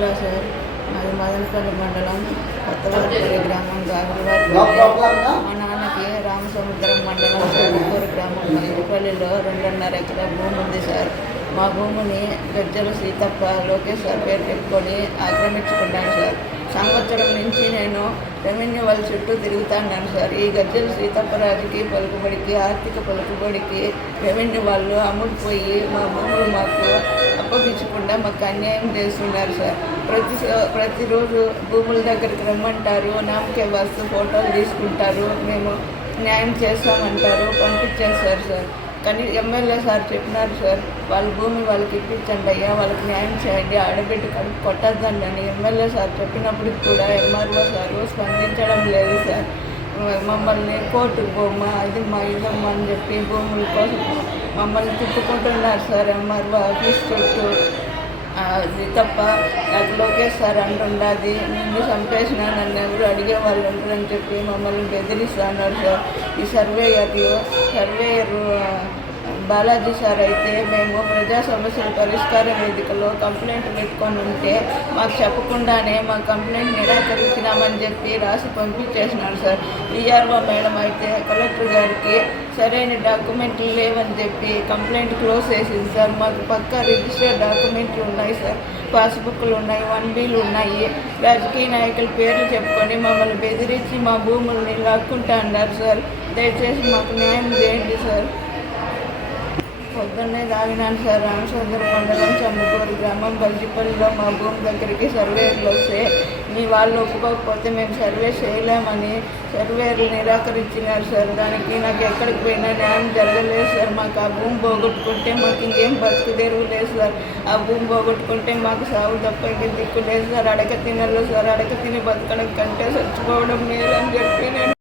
జిల్లా సార్. మాది మదనపల్లి మండలం కొత్తవారిపల్లి గ్రామం గాజువారిపల్లి. మా నాన్నకి రామసముద్రం మండలం సార్ గ్రామం మంచిపల్లిలో 2.5 ఎకరాల భూమి ఉంది సార్. మా భూమిని గజ్జల సీతప్ప లోకేష్ సార్ పేరు పెట్టుకొని ఆక్రమించుకున్నాను సార్. సంవత్సరం నుంచి నేను రెవెన్యూ వాళ్ళ చుట్టూ తిరుగుతున్నాను సార్. ఈ గజ్జల సీతప్పరాజుకి పలుకుబడికి ఆర్థిక పలుకుబడికి రెవెన్యూ వాళ్ళు అమ్ముడుపోయి మా భూములు మాకు అప్పగించకుండా మాకు అన్యాయం చేస్తున్నారు సార్. ప్రతిరోజు భూముల దగ్గరికి రమ్మంటారు, నామకే వస్తు ఫోటోలు తీసుకుంటారు, మేము న్యాయం చేస్తామంటారు, పంపించేస్తారు సార్. కానీ ఎమ్మెల్యే సార్ చెప్పినారు సార్, వాళ్ళ భూమి వాళ్ళకి ఇప్పించండి అయ్యా, వాళ్ళకి న్యాయం చేయండి, ఆడబిడ్డ కొట్టద్దండి అని ఎమ్మెల్యే సార్ చెప్పినప్పటికి కూడా ఎంఆర్ఓ సార్ స్పందించడం లేదు సార్. మమ్మల్ని కోర్టుకు పోమ్మా, అది మా ఇదమ్మా అని చెప్పి భూముల కోసం మమ్మల్ని తిప్పుకుంటున్నారు సార్. ఎంఆర్ఓ ఆఫీస్ చుట్టూ అది తప్ప నాకు లోకేష్ సార్ అంటుండది, నిన్ను చంపేసిన నన్ను ఎవరు అడిగే వాళ్ళు ఉంటారని చెప్పి మమ్మల్ని బెదిరిస్తున్నారు సార్. ఈ సర్వేయర్ బాలాజీ సార్ అయితే మేము ప్రజా సమస్యల పరిష్కార వేదికలో కంప్లైంట్ పెట్టుకొని ఉంటే మాకు చెప్పకుండానే మా కంప్లైంట్ నిరాకరించినామని చెప్పి రాసి పంపించేసినారు సార్. విఆర్ఓ మేడం అయితే కలెక్టర్ గారికి సరైన డాక్యుమెంట్లు లేవని చెప్పి కంప్లైంట్ క్లోజ్ చేసింది సార్. మాకు పక్కా రిజిస్టర్ డాక్యుమెంట్లు ఉన్నాయి సార్, పాస్బుక్లు ఉన్నాయి, 1Bలు ఉన్నాయి. రాజకీయ నాయకుల పేర్లు చెప్పుకొని మమ్మల్ని బెదిరించి మా భూముల్ని లాక్కుంటా అన్నారు సార్. దయచేసి మాకు న్యాయం చేయండి సార్. పొద్దున్నే తాగినాను సార్. రామచంద్ర మండలం చంద్రపూర్ గ్రామం బల్జిపల్లిలో మా భూమి దగ్గరికి సర్వేయర్లు వస్తే మీ వాళ్ళు ఒప్పుకోకపోతే మేము సర్వే చేయలేమని సర్వేయర్లు నిరాకరించినారు సార్. దానికి నాకు ఎక్కడికి పోయినా న్యాయం జరగలేదు సార్. మాకు ఆ భూమి పోగొట్టుకుంటే మాకు ఇంకేం బతుకు తెరువు లేదు సార్. ఆ భూమి పోగొట్టుకుంటే మాకు సాగు తప్ప ఇంకేం దిక్కు లేదు సార్. అడక తినలేదు సార్. అడక తిని బతకడం కంటే చచ్చిపోవడం మేలు అని చెప్పి నేను